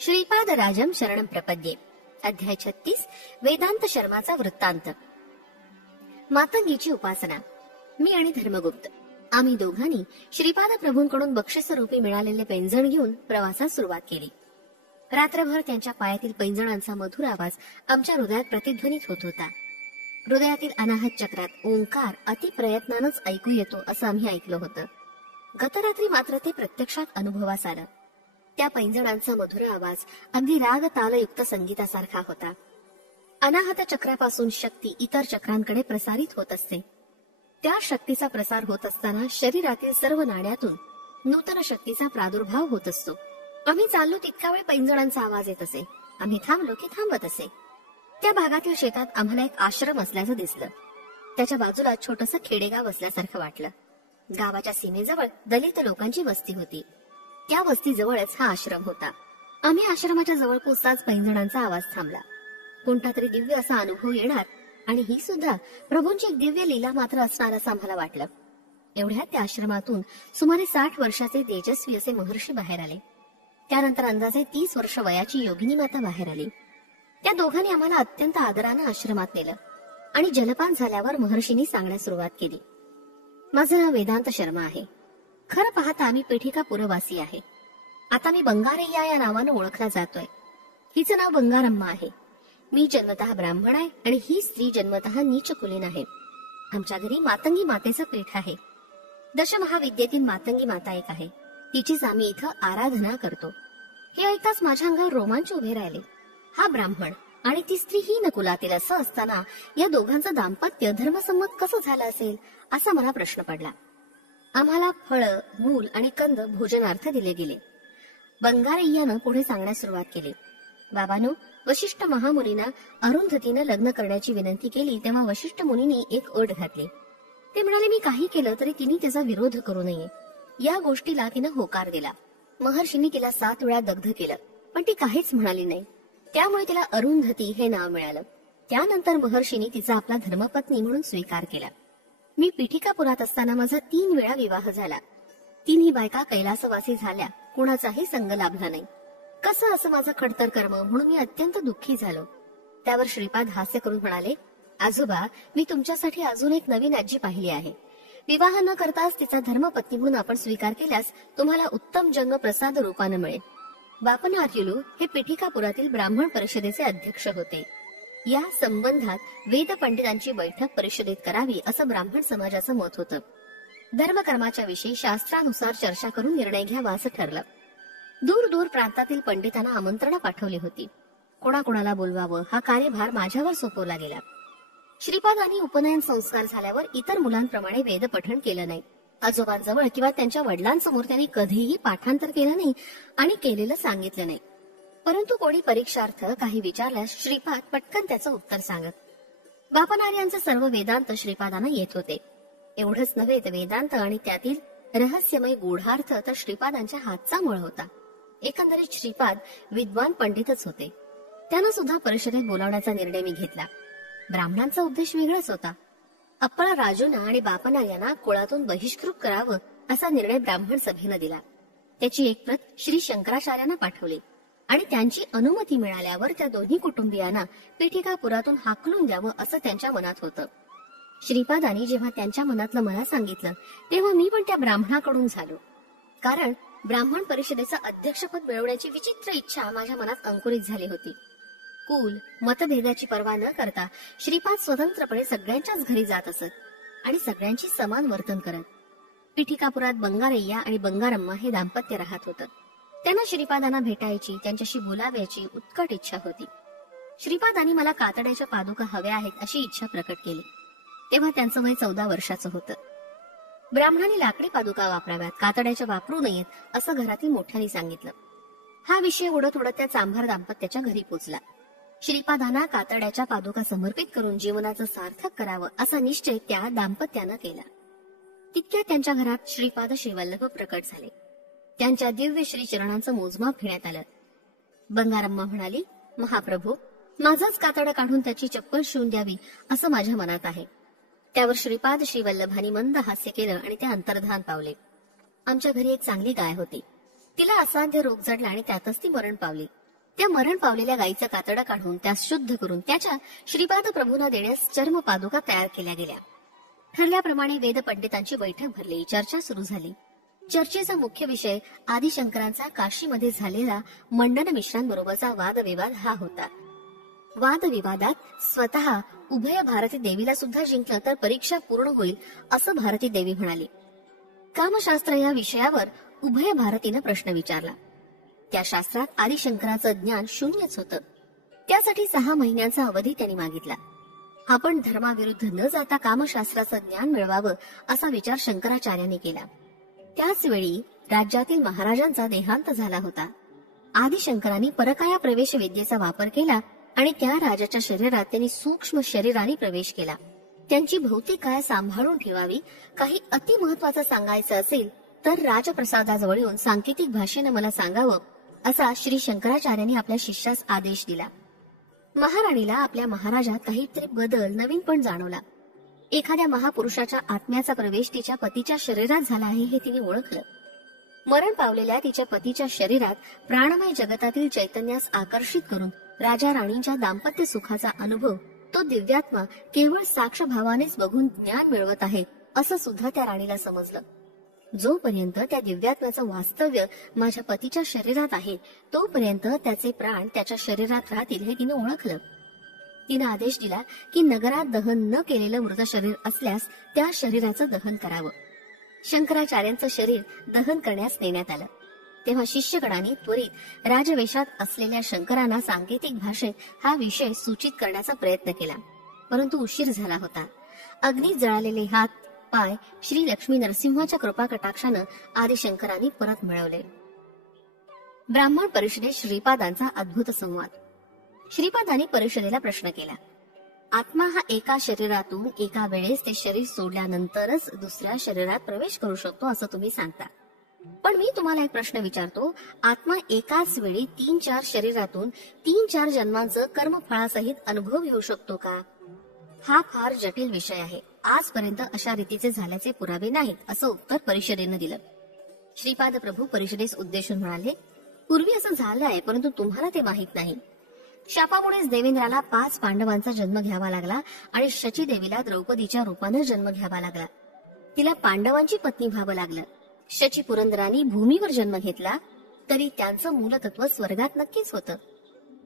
श्रीपाद राजम शरणम प्रपद्ये. अध्याय 36. वेदांत शर्माचा वृत्तांत. मातंगीची उपासना. मी आणि धर्मगुप्त आम्ही दोघांनी श्रीपाद प्रभूंकडून बक्षिसरूपी मिळालेले पैंजण घेऊन प्रवासास सुरुवात केली. रात्रभर त्यांच्या पायातील पैंजणांचा मधुर आवाज आमच्या हृदयात प्रतिध्वनित होत होता. हृदयातील अनाहत चक्रात ओंकार अतिप्रयत्नानच ऐकू येतो असं आम्ही ऐकलं होतं. गतरात्री मात्र ते प्रत्यक्षात अनुभवास आलं. त्या पैंजणांचा मधुर आवाज अगदी राग तालयुक्त संगीतासारखा होता. अनाहत चक्रापासून शक्ती इतर चक्रांकडे प्रसारित होत असते. त्या शक्तीचा प्रसार होत असताना शरीरातील सर्व नाड्यातून नूतन शक्तीचा प्रादुर्भाव होत असतो. आम्ही चाललो तितका वेळ पैंजणांचा आवाज येत असे. आम्ही थांबलो की थांबत असे. त्या भागातील शेतात आम्हाला एक आश्रम असल्याचं दिसलं. त्याच्या बाजूला छोटंसं खेडेगाव असल्यासारखं वाटलं. गावाच्या सीमेजवळ दलित लोकांची वस्ती होती. त्या वस्तीजवळच हा आश्रम होता. आम्ही आश्रमाच्या जवळ पोचताच पैंजणांचा आवाज थांबला. कोणता तरी दिव्य असा अनुभव येणार आणि ही सुद्धा प्रभूंची एक दिव्य लीला मात्र असणार असं आम्हाला वाटलं. एवढ्यात त्या आश्रमातून सुमारे 60 वर्षाचे तेजस्वी असे महर्षी बाहेर आले. त्यानंतर अंदाजे 30 वर्ष वयाची योगिनी माता बाहेर आली. त्या दोघांनी आम्हाला अत्यंत आदरानं आश्रमात नेलं आणि जलपान झाल्यावर महर्षींनी सांगण्यास सुरुवात केली. माझं नाव वेदांत शर्मा आहे. खरं पाहता आम्ही पेठिका पुरवासी आहे. आता मी बंगारय्या या नावानं ओळखला जातोय. हिचं नाव बंगारम्मा आहे. मी जन्मतः ब्राह्मण आहे आणि ही स्त्री जन्मतः नीच कुलीन आहे. आमच्या घरी मातंगी मातेचं पीठ आहे. दशमहाविद्येतील मातंगी माता एक आहे. तिचीच आम्ही इथं आराधना करतो. हे ऐकताच माझ्या अंगावर रोमांच उभे राहिले. हा ब्राह्मण आणि ती स्त्री ही नकुलातील असं असताना या दोघांचं दाम्पत्य धर्मसंमत कसं झालं असेल असा मला प्रश्न पडला. आम्हाला फळं, मूल आणि कंद भोजनार्थ दिले गेले. बंगारय्यानं पुढे सांगण्यास सुरुवात केली. बाबांनो, वशिष्ठ महामुनींना अरुंधतीनं लग्न करण्याची विनंती केली तेव्हा वशिष्ठ मुनींनी एक अट घातली. ते म्हणाले मी काही केलं तरी तिने त्याचा विरोध करू नये. या गोष्टीला तिनं होकार दिला. महर्षींनी तिला 7 वेळा दग्ध केलं पण ती काहीच म्हणाली नाही. त्यामुळे तिला अरुंधती हे नाव मिळालं. त्यानंतर महर्षींनी तिचा आपला धर्मपत्नी म्हणून स्वीकार केला. मी पिठिकापुरात असताना माझा 3 वेळा विवाह झाला. 3ही बायका कैलासवासी झाल्या. कुणाचाही संग लाभला नाही. कसं असं माझं खडतर कर्म म्हणून मी अत्यंत दुःखी झालो. त्यावर श्रीपाद हास्य करून म्हणाले, आजोबा, मी तुमच्यासाठी अजून एक नवीन आजी पाहिली आहे. विवाह न करताच तिचा धर्मपत्नी म्हणून आपण स्वीकार केल्यास तुम्हाला उत्तम जन्म प्रसाद रूपानं मिळेल. बापनार्युलू हे पिठिकापुरातील ब्राह्मण परिषदेचे अध्यक्ष होते. या संबंधात वेद पंडितांची बैठक परिषदेत करावी असं ब्राह्मण समाजाचं मत होतं. धर्मकर्माच्या विषयी शास्त्रानुसार चर्चा करून निर्णय घ्यावा असं ठरलं. दूर दूर प्रांतातील पंडितांना आमंत्रणं पाठवली होती. कोणाकोणाला बोलवावं हा कार्यभार माझ्यावर सोपवला गेला. श्रीपादांनी उपनयन संस्कार झाल्यावर इतर मुलांप्रमाणे वेद पठण केलं नाही. आजोबांजवळ किंवा त्यांच्या वडिलांसमोर त्यांनी कधीही पाठांतर केलं नाही आणि केलेलं सांगितलं नाही. परंतु कोणी परीक्षार्थ काही विचारल्यास श्रीपाद पटकन त्याचं उत्तर सांगत. बापनार्यांचे सर्व वेदांत श्रीपादांना येत होते. एवढंच नव्हे तर वेदांत आणि त्यातील रहस्यमय गूढार्थ तर श्रीपादांच्या हातचा मळ होता. एकंदरीत श्रीपाद विद्वान पंडितच होते. त्यांना सुद्धा परिषदेत बोलावण्याचा निर्णय मी घेतला. ब्राह्मणांचा उद्देश वेगळाच होता. अप्पळा राजूंना आणि बापनार्यांना कुळातून बहिष्कृत करावं असा निर्णय ब्राह्मण सभेनं दिला. त्याची एक प्रत श्री शंकराचार्यांना पाठवली आणि त्यांची अनुमती मिळाल्यावर त्या दोन्ही कुटुंबियांना पिठिकापुरातून हाकलून द्यावं असं त्यांच्या मनात होतं. श्रीपादांनी जेव्हा त्यांच्या मनातलं मला सांगितलं तेव्हा मी पण त्या ब्राह्मणाकडून झालो. कारण ब्राह्मण परिषदेचं अध्यक्षपद मिळवण्याची विचित्र इच्छा माझ्या मनात अंकुरित झाली होती. कुल मतभेदाची पर्वा न करता श्रीपाद स्वतंत्रपणे सगळ्यांच्याच घरी जात असत आणि सगळ्यांची समान वर्तन करत. पिठिकापुरात बंगारय्या आणि बंगारम्मा हे दाम्पत्य राहत होतं. त्यांना श्रीपादांना भेटायची, त्यांच्याशी बोलाव्याची उत्कट इच्छा होती. श्रीपादांनी मला कातड्याच्या पादुका हव्या आहेत अशी इच्छा प्रकट केली. तेव्हा त्यांचं वय 14 वर्षाचं होतं. ब्राह्मणांनी लाकडी पादुका वापराव्यात, कातड्याच्या वापरू नयेत असं घरातील मोठ्यांनी सांगितलं. हा विषय उडत उडत त्या चांभार दाम्पत्याच्या घरी पोचला. श्रीपादांना कातड्याच्या पादुका समर्पित करून जीवनाचं सार्थक करावं असा निश्चय त्या दाम्पत्यानं केला. तितक्यात त्यांच्या घरात श्रीपाद श्रीवल्लभ प्रकट झाले. त्यांच्या दिव्य श्री चरणांचं मोजमाप घेण्यात आलं. बंगारम्मा म्हणाली, महाप्रभू, माझंच कातडं काढून त्याची चप्पल शिवून द्यावी असं माझ्या मनात आहे. त्यावर श्रीपाद श्रीवल्लभांनी मंद हास्य केलं आणि ते अंतर्धान पावले. आमच्या घरी एक चांगली गाय होती. तिला असाध्य रोग जडला आणि त्यातच ती मरण पावली. त्या मरण पावलेल्या गायीचं कातडं काढून त्यास शुद्ध करून त्याच्या श्रीपाद प्रभूंना देण्यास चर्म पादुका तयार केल्या गेल्या. ठरल्याप्रमाणे वेद पंडितांची बैठक भरली. चर्चा सुरू झाली. चर्चेचा मुख्य विषय आदिशंकरांचा काशीमध्ये झालेला मंडन मिश्रांबरोबरचा वादविवाद हा होता. वादविवादात स्वतः उभय भारती देवीला सुद्धा जिंकलं तर परीक्षा पूर्ण होईल असं भारती देवी म्हणाली. कामशास्त्र या विषयावर उभय भारतीनं प्रश्न विचारला. त्या शास्त्रात आदिशंकराचं ज्ञान शून्यच होतं. त्यासाठी 6 महिन्यांचा अवधी त्यांनी मागितला. आपण धर्माविरुद्ध न जाता कामशास्त्राचं ज्ञान मिळवावं असा विचार शंकराचार्यांनी केला. त्याच वेळी राज्यातील महाराजांचा देहांत झाला होता. आदिशंकरांनी परकाया प्रवेश विद्येचा वापर केला आणि त्या राजाच्या शरीरात त्यांनी सूक्ष्म शरीराने प्रवेश केला. त्यांची भौतिक काय सांभाळून ठेवावी. काही अति महत्वाचं सांगायचं असेल तर राजप्रसादाजवळ येऊन सांकेतिक भाषेनं मला सांगावं असा श्री शंकराचार्यांनी आपल्या शिष्यास आदेश दिला. महाराणीला आपल्या महाराजात काहीतरी बदल नवीनपण जाणवला. एखाद्या महापुरुषाच्या आत्म्याचा प्रवेश तिच्या पतीच्या शरीरात झाला आहे हे तिने ओळखलं. मरण पावलेल्या तिच्या पतीच्या शरीरात प्राणमय जगतातील चैतन्यास आकर्षित करून राजा राणींच्या दाम्पत्य सुखाचा अनुभव तो दिव्यात्मा केवळ साक्षभावानेच बघून ज्ञान मिळवत आहे असं सुद्धा त्या राणीला समजलं. जोपर्यंत त्या दिव्यात्म्याचं वास्तव्य माझ्या पतीच्या शरीरात आहे तोपर्यंत त्याचे प्राण त्याच्या शरीरात राहतील हे तिने ओळखलं. तिने आदेश दिला की नगरात दहन न केलेलं मृत शरीर असल्यास त्या शरीराचं दहन करावं. शंकराचार्यांचं शरीर दहन करण्यास नेण्यात आलं. तेव्हा शिष्यगणांनी त्वरित राजवेशात असलेल्या शंकरांना सांकेतिक भाषेत हा विषय सूचित करण्याचा प्रयत्न केला, परंतु उशीर झाला होता. अग्नीत जळालेले हात पाय श्री लक्ष्मी नरसिंहाच्या कृपा कटाक्षानं आदिशंकरांनी परत मिळवले. ब्राह्मण परिषदेत श्रीपादांचा अद्भुत संवाद. श्रीपादांनी परिषदेला प्रश्न केला. आत्मा हा एका शरीरातून एका वेळेस ते शरीर सोडल्यानंतरच दुसऱ्या शरीरात प्रवेश करू शकतो असं तुम्ही सांगता, पण मी तुम्हाला एक प्रश्न विचारतो. आत्मा एकाच वेळी 3-4 शरीरातून 3-4 जन्मांचं कर्मफळासहित अनुभव घेऊ शकतो का? हा फार जटिल विषय आहे. आजपर्यंत अशा रीतीचे झाल्याचे पुरावे नाहीत असं उत्तर परिषदेनं दिलं. श्रीपाद प्रभू परिषदेस उद्देशून म्हणाले, पूर्वी असं झालं आहे परंतु तुम्हाला ते माहीत नाही. शापामुळेच देवेंद्राला 5 पांडवांचा जन्म घ्यावा लागला आणि शची देवीला द्रौपदीच्या रूपानं जन्म घ्यावा लागला. तिला पांडवांची पत्नी व्हावं लागलं. शची पुरंदरांनी भूमीवर जन्म घेतला तरी त्यांचं मूलतत्व स्वर्गात नक्कीच होतं.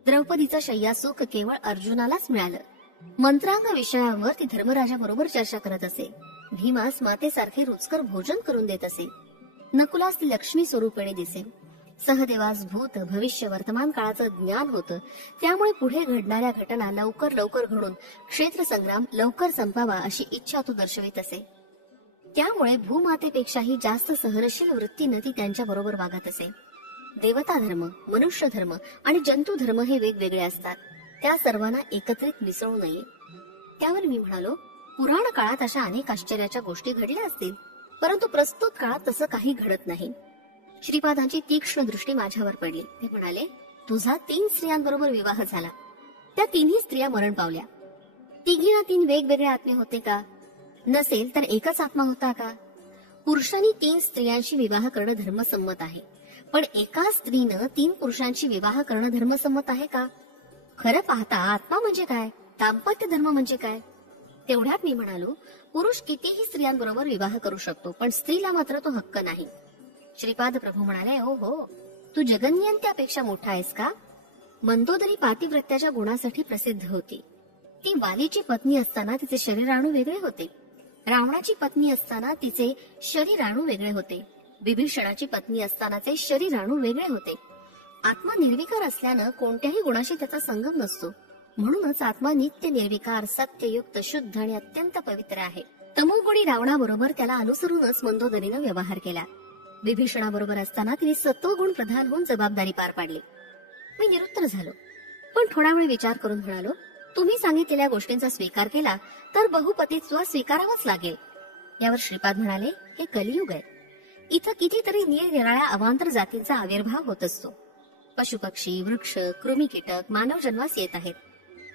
द्रौपदीचं शय्यासुख केवळ अर्जुनालाच मिळालं. मंत्रांग विषयावर ती धर्मराजाबरोबर चर्चा करत असे. भीमास मातेसारखे रुचकर भोजन करून देत असे. नकुलास ती लक्ष्मी स्वरूपेणे दिसे. सहदेवास भूत भविष्य वर्तमान काळाचं ज्ञान होतं. त्यामुळे पुढे घडणाऱ्या घटना लवकर लवकर घडून क्षेत्रसंग्राम लवकर संपावा अशी इच्छा तो दर्शवित असे. त्यामुळे भूमातेपेक्षाही जास्त सहनशील वृत्तीने ती त्यांच्या बरोबर वागत असे. देवता धर्म, मनुष्य धर्म आणि जंतू धर्म हे वेगवेगळे असतात. त्या सर्वांना एकत्रित मिसळू नये. त्यावर मी म्हणालो, पुराण काळात अशा अनेक आश्चर्याच्या गोष्टी घडल्या असतील, परंतु प्रस्तुत काळात तसं काही घडत नाही. श्रीपादांची तीक्ष्ण दृष्टी माझ्यावर पडली. ते म्हणाले, तुझा 3 स्त्रियांबरोबर विवाह झाला. त्या 3ही स्त्रिया मरण पावल्या. तिघींना 3 वेगवेगळे आत्मे होते का? नसेल तर एकच आत्मा होता का? पुरुषांनी 3 स्त्रियांशी विवाह करणं धर्मसंमत आहे, पण एका स्त्रीनं 3 पुरुषांशी विवाह करणं धर्मसंमत आहे का? खरं पाहता आत्मा म्हणजे काय, दाम्पत्य धर्म म्हणजे काय? तेवढ्यात मी म्हणालो, पुरुष कितीही स्त्रियांबरोबर विवाह करू शकतो, पण स्त्रीला मात्र तो हक्क नाही. श्रीपाद प्रभू म्हणाले, ओ हो, तू जगन्यंत्यापेक्षा मोठा आहेस का? मंदोदरी पातिव्रत्याच्या गुणासाठी प्रसिद्ध होती. ती वालीची पत्नी असताना तिचे शरीराणू वेगळे होते. रावणाची पत्नी असताना तिचे शरीराणू वेगळे होते. विभीषणाची पत्नी असतानाचे शरीराणू वेगळे होते. आत्मा निर्विकार असल्यानं कोणत्याही गुणाशी त्याचा संगम नसतो. म्हणूनच आत्मा नित्य निर्विकार, सत्ययुक्त, शुद्ध आणि अत्यंत पवित्र आहे. तमोगुणी रावणाबरोबर त्याला अनुसरूनच मंदोदरीनं व्यवहार केला. विभीषणाबरोबर असताना तिने सत्वगुण प्रधान होऊन जबाबदारी पार पाडली. मी निरुत्तर झालो, पण थोडा वेळ विचार करून म्हणालो, तुम्ही सांगितलेल्या गोष्टींचा स्वीकार केला तर बहुपतित्व स्वीकारावंच लागेल. यावर श्रीपाद म्हणाले, हे कलियुग आहे. इथं कितीतरी निरनिराळ्या अवांतर जातींचा आविर्भाव होत असतो. पशुपक्षी, वृक्ष, कृमी, कीटक मानव जन्मास येत आहेत.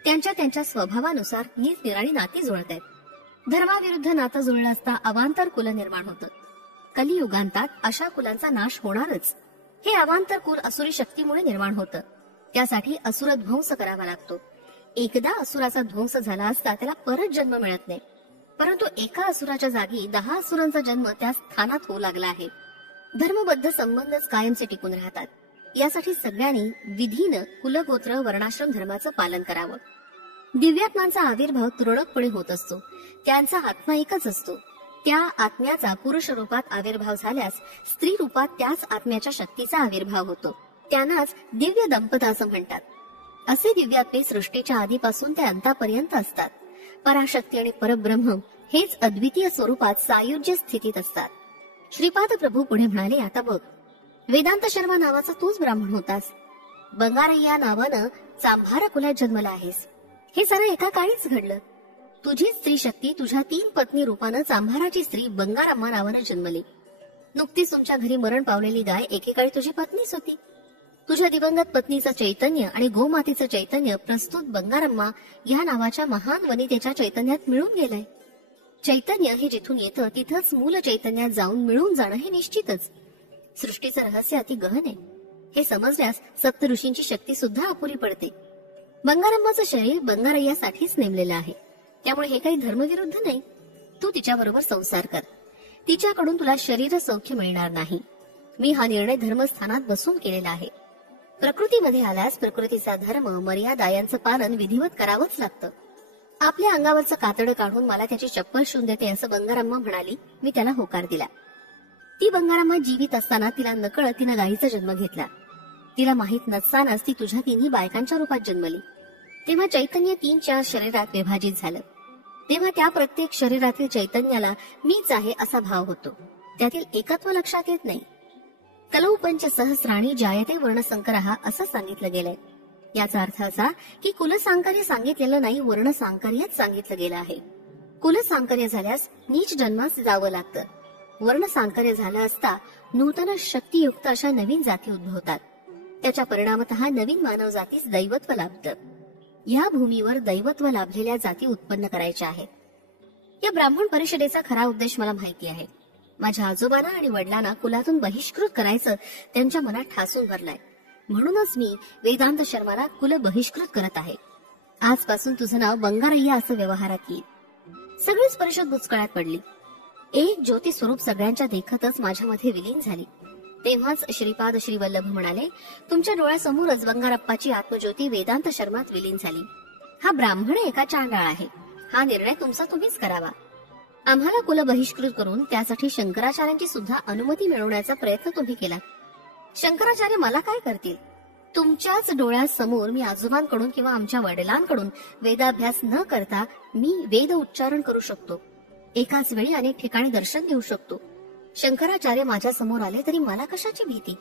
त्यांच्या त्यांच्या स्वभावानुसार निरनिराळी नाती जुळत आहेत. धर्माविरुद्ध नातं जुळलं असता अवांतर कुल निर्माण होतं. कलियुगांतात अशा कुलांचा नाश होणारच. हे अवांतर कुल असुरी शक्तीमुळे निर्माण होतं. त्यासाठी असुर ध्वंस करावा लागतो. एकदा असुराचा ध्वंस झाला असता त्याला परत जन्म मिळत नाही, परंतु एका असुराच्या जागी 10 असुरांचा जन्म त्या स्थानात होऊ लागला आहे. धर्मबद्ध संबंधच कायमचे टिकून राहतात. यासाठी सगळ्यांनी विधीनं कुलगोत्र वर्णाश्रम धर्माचं पालन करावं. दिव्यात्मांचा आविर्भाव तुरळकपणे होत असतो. त्यांचा आत्मा एकच असतो. त्या आत्म्याचा पुरुष रूपात आविर्भाव झाल्यास स्त्री रूपात त्याच आत्म्याच्या शक्तीचा आविर्भाव होतो. त्यांनाच दिव्य दंपत असं म्हणतात. असे दिव्यात्मे सृष्टीच्या आधीपासून ते अंतापर्यंत असतात. पराशक्ती आणि परब्रह्म हेच अद्वितीय स्वरूपात सायुज्य स्थितीत असतात. श्रीपाद प्रभू पुढे म्हणाले, आता बघ, वेदांत शर्मा नावाचा तूच ब्राह्मण होतास. बंगारय्या नावानं चांभार कुलात जन्मला आहेस. हे सारं एका काळीच घडलं. तुझी स्त्री शक्ती तुझ्या 3 पत्नी रूपानं चांभाराची स्त्री बंगारम्मा नावानं जन्मली. नुकतीच तुमच्या घरी मरण पावलेली गाय एकेकाळी तुझी पत्नीच होती. तुझ्या दिवंगत पत्नीचं चैतन्य आणि गोमातेचं चैतन्य प्रस्तुत बंगारम्मा या नावाच्या महान वनितेच्या चैतन्यात मिळून गेलंय. चैतन्य हे जिथून येतं तिथंच मूल चैतन्यात जाऊन मिळून जाणं हे निश्चितच. सृष्टीचं रहस्य अति गहन आहे. हे समजल्यास सप्त ऋषींची शक्ती सुद्धा अपुरी पडते. बंगारम्माचं शरीर बंगारय्यासाठीच नेमलेलं आहे. त्यामुळे हे काही धर्मविरुद्ध नाही. तू तिच्याबरोबर संसार कर. तिच्याकडून तुला शरीर सौख्य मिळणार नाही. मी हा निर्णय धर्मस्थानात बसून केलेला आहे. प्रकृतीमध्ये आल्यास प्रकृतीचा धर्म मर्यादा यांचं पालन विधिवत करावंच लागतं. आपल्या अंगावरचं कातडं काढून मला त्याची चप्पल शिवून देते असं बंगारम्मा म्हणाली. मी त्याला होकार दिला. ती बंगारम्मा जीवित असताना तिला नकळत तिनं गायीचा जन्म घेतला. तिला माहित नसतानाच ती तुझ्या 3 बायकांच्या रूपात जन्मली. तेव्हा चैतन्य 3-4 शरीरात विभाजित झालं. तेव्हा त्या प्रत्येक शरीरातील चैतन्याला मीच आहे असा भाव होतो. त्यातील एकत्व लक्षात येत नाही. कलौ पंच सहस्राणी जायते वर्णसंकरहा असं सांगितलं गेलंय. याचा अर्थ असा की कुलसांकर्य सांगितलेलं नाही, वर्णसांकर्यच सांगितलं गेलं आहे. कुलसांकर्य झाल्यास नीच जन्मास जावं लागतं. वर्णसांकर्य झालं असता नूतन शक्तियुक्त अशा नवीन जाती उद्भवतात. त्याच्या परिणामतः नवीन मानव जातीस दैवत्व लाभतं. या भूमीवर दैवत्व लाभलेल्या जाती उत्पन्न करायच्या आहेत. या ब्राह्मण परिषदेचा खरा उद्देश मला माहिती आहे. माझ्या आजोबांना आणि वडिलांना कुलातून बहिष्कृत करायचं त्यांच्या मनात ठासून भरलाय. म्हणूनच मी वेदांत शर्माला कुल बहिष्कृत करत आहे. आजपासून तुझं नाव बंगारय्या असं व्यवहारात येईल. सगळीच परिषद बुचकळ्यात पडली. एक ज्योती स्वरूप सगळ्यांच्या देखतच माझ्यामध्ये विलीन झाली. तेव्हाच श्रीपाद श्रीवल्लभ म्हणाले, तुमच्या डोळ्यासमोरच बंगारप्पाची आत्मज्योती वेदांत शर्मात विलीन झाली. हा ब्राह्मण एका चांडाळ आहे. हा निर्णय तुमचा तुम्हीच करावा. आम्हाला कुल बहिष्कृत करून त्यासाठी शंकराचार्यांची सुद्धा अनुमती मिळवण्याचा प्रयत्न तुम्ही केला. शंकराचार्य मला काय करतील? तुमच्याच डोळ्यासमोर मी आजोबांकडून किंवा आमच्या वडिलांकडून वेदाभ्यास न करता मी वेद उच्चारण करू शकतो. एकाच वेळी अनेक ठिकाणी दर्शन देऊ शकतो. शंकराचार्य माझ्या समोर आले तरी मला कशाची भीती?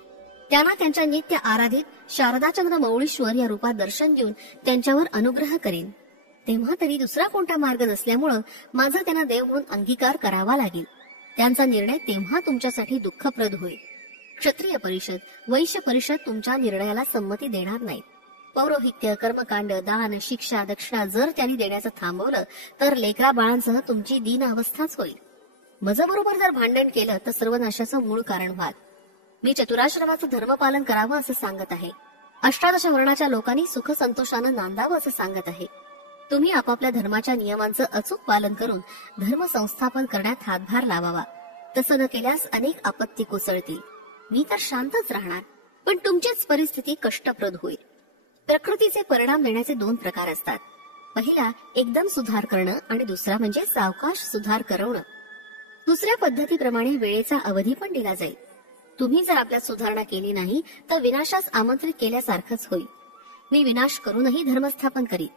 त्यांना त्यांच्या नित्य आराधित शारदाचंद्र मौळीश्वर या रूपात दर्शन देऊन त्यांच्यावर अनुग्रह करीन. तेव्हा तरी दुसरा कोणता मार्ग नसल्यामुळं माझा त्यांना देव म्हणून अंगीकार करावा लागेल. त्यांचा निर्णय तेव्हा तुमच्यासाठी दुःखप्रद होईल. क्षत्रिय परिषद, वैश्य परिषद तुमच्या निर्णयाला संमती देणार नाही. पौरोहित्य, कर्मकांड, दान, शिक्षा, दक्षिणा जर त्यांनी देण्याचं थांबवलं तर लेकरा बाळांसह तुमची दीन अवस्थाच होईल. मजबरोबर जर भांडण केलं तर सर्वनाशाचं मूळ कारण व्हाल. मी चतुराश्रमाचं धर्मपालन करावं असं सांगत आहे. 18 वर्णाच्या लोकांनी सुख संतोषानं नांदावं असं सांगत आहे. तुम्ही आपापल्या धर्माच्या नियमांचं अचूक पालन करून धर्म संस्थापन करण्यात हातभार लावावा. तसं न केल्यास अनेक आपत्ती कोसळतील. मी तर शांतच राहणार, पण तुमचीच परिस्थिती कष्टप्रद होईल. प्रकृतीचे परिणाम देण्याचे 2 प्रकार असतात. पहिला एकदम सुधार करणं आणि दुसरा म्हणजे सावकाश सुधार करवणं. दुसऱ्या पद्धतीप्रमाणे वेळेचा अवधी पण दिला जाईल. तुम्ही जर आपल्यात सुधारणा केली नाही तर विनाशास आमंत्रित केल्यासारखंच होईल. मी विनाश करूनही धर्मस्थापन करीन.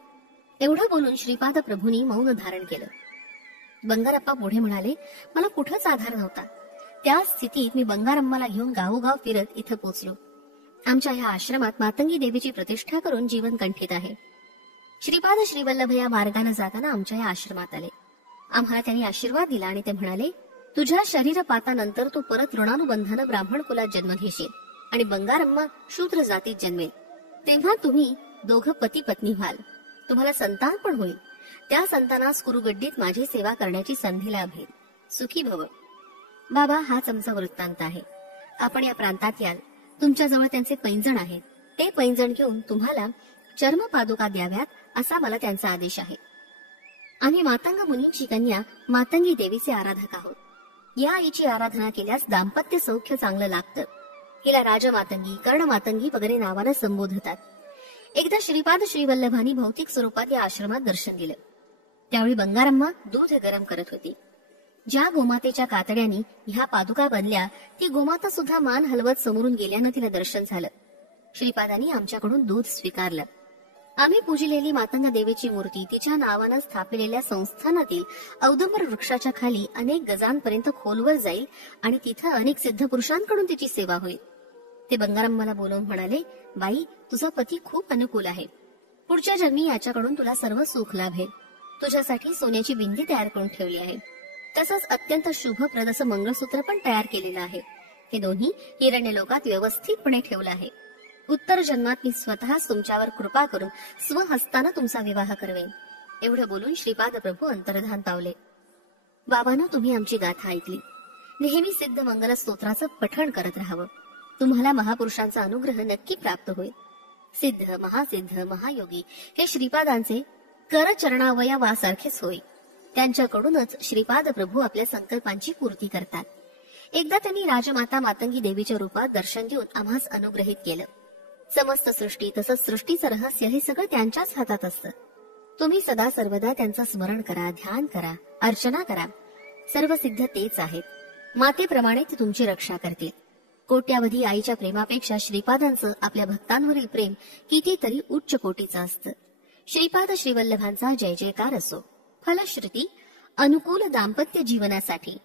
एवढं बोलून श्रीपाद प्रभूंनी मौन धारण केलं. बंगारप्पा पुढे म्हणाले, मला कुठंच आधार नव्हता. त्या स्थितीत मी बंगारम्माला घेऊन गावोगाव फिरत इथं पोचलो. आमच्या ह्या आश्रमात मातंगी देवीची प्रतिष्ठा करून जीवन कंठित आहे. श्रीपाद श्रीवल्लभ या मार्गाने जाताना आमच्या या आश्रमात आले. आम्हाला त्यांनी आशीर्वाद दिला आणि ते म्हणाले, तुझ्या शरीरपातानंतर तू परत ऋणानुबंधानं ब्राह्मण कुलात जन्म घेशील आणि बंगारम्मा शूद्र जातीत जन्मेल. तेव्हा तुम्ही दोघं पती पत्नी व्हाल. तुम्हाला संतान पण होईल. त्या संतानास कुरुगड्डीत माझी सेवा करण्याची संधी लाभेल. सुखी भव. बाबा, हाच आमचा वृत्तांत आहे. आपण या प्रांतात याल. तुमच्याजवळ त्यांचे पैंजण आहेत. ते पैंजण घेऊन तुम्हाला चर्मपादुका द्याव्यात असा मला त्यांचा आदेश आहे. आम्ही मातंग मुनींची कन्या मातंगी देवीचे आराधक आहोत. या आईची आराधना केल्यास दाम्पत्य सौख्य चांगलं लागतं. हिला राजमातंगी, कर्णमातंगी वगैरे नावानं संबोधतात. एकदा श्रीपाद श्रीवल्लभांनी भौतिक स्वरूपात या आश्रमात दर्शन दिलं. त्यावेळी बंगारम्मा दूध गरम करत होती. ज्या गोमातेच्या कातड्यानी ह्या पादुका बनल्या ती गोमाता सुद्धा मान हलवत समोरून गेल्यानं तिला दर्शन झालं. श्रीपादांनी आमच्याकडून दूध स्वीकारलं. आम्ही पूजलेली मातंग देवीची मूर्ती तिच्या नावानं स्थापिलेल्या संस्थानातील औदुंबर वृक्षाच्या खाली अनेक गजांपर्यंत खोलवर जाईल आणि तिथं अनेक सिद्ध पुरुषांकडून तिची सेवा होईल. ते बंगारम्माला बोलवून म्हणाले, बाई, तुझा पती खूप अनुकूल आहे. पुढच्या जन्मी याच्याकडून तुला सर्व सुख लाभेल. तुझ्यासाठी सोन्याची बिंदी तयार करून ठेवली आहे. तसंच अत्यंत शुभप्रद असं मंगळसूत्र पण तयार केलेलं आहे. हे दोन्ही हिरण्यलोकात व्यवस्थितपणे ठेवलं आहे. उत्तर जन्मात मी स्वतःच तुमच्यावर कृपा करून स्वहस्तानं तुमचा विवाह करवेन. एवढं बोलून श्रीपाद प्रभू अंतर्धान पावले. बाबांनो, तुम्ही आमची गाथा ऐकली. नेहमी सिद्ध मंगल स्तोत्राचं पठण करत राहावं. तुम्हाला महापुरुषांचा अनुग्रह नक्की प्राप्त होईल. सिद्ध, महासिद्ध, महायोगी हे श्रीपादांचे करचरणावयवासारखेच होय. त्यांच्याकडूनच श्रीपाद प्रभू आपल्या संकल्पांची पूर्ती करतात. एकदा त्यांनी राजमाता मातंगी देवीच्या रूपात दर्शन देऊन आम्हास अनुग्रहित केलं. समस्त सृष्टी तसंच सृष्टीचं रहस्य हे सगळं त्यांच्याच हातात असतं. तुम्ही सदा सर्वदा त्यांचं स्मरण करा, ध्यान करा, अर्चना करा. सर्व सिद्ध तेच आहेत. मातेप्रमाणे ते तुमची रक्षा करतील. कोट्यावधी आईच्या प्रेमापेक्षा श्रीपादांचं आपल्या भक्तांवरील प्रेम कितीतरी उच्च कोटीचं असतं. श्रीपाद श्रीवल्लभांचा जय जयकार असो. फलश्रुती अनुकूल दाम्पत्य जीवनासाठी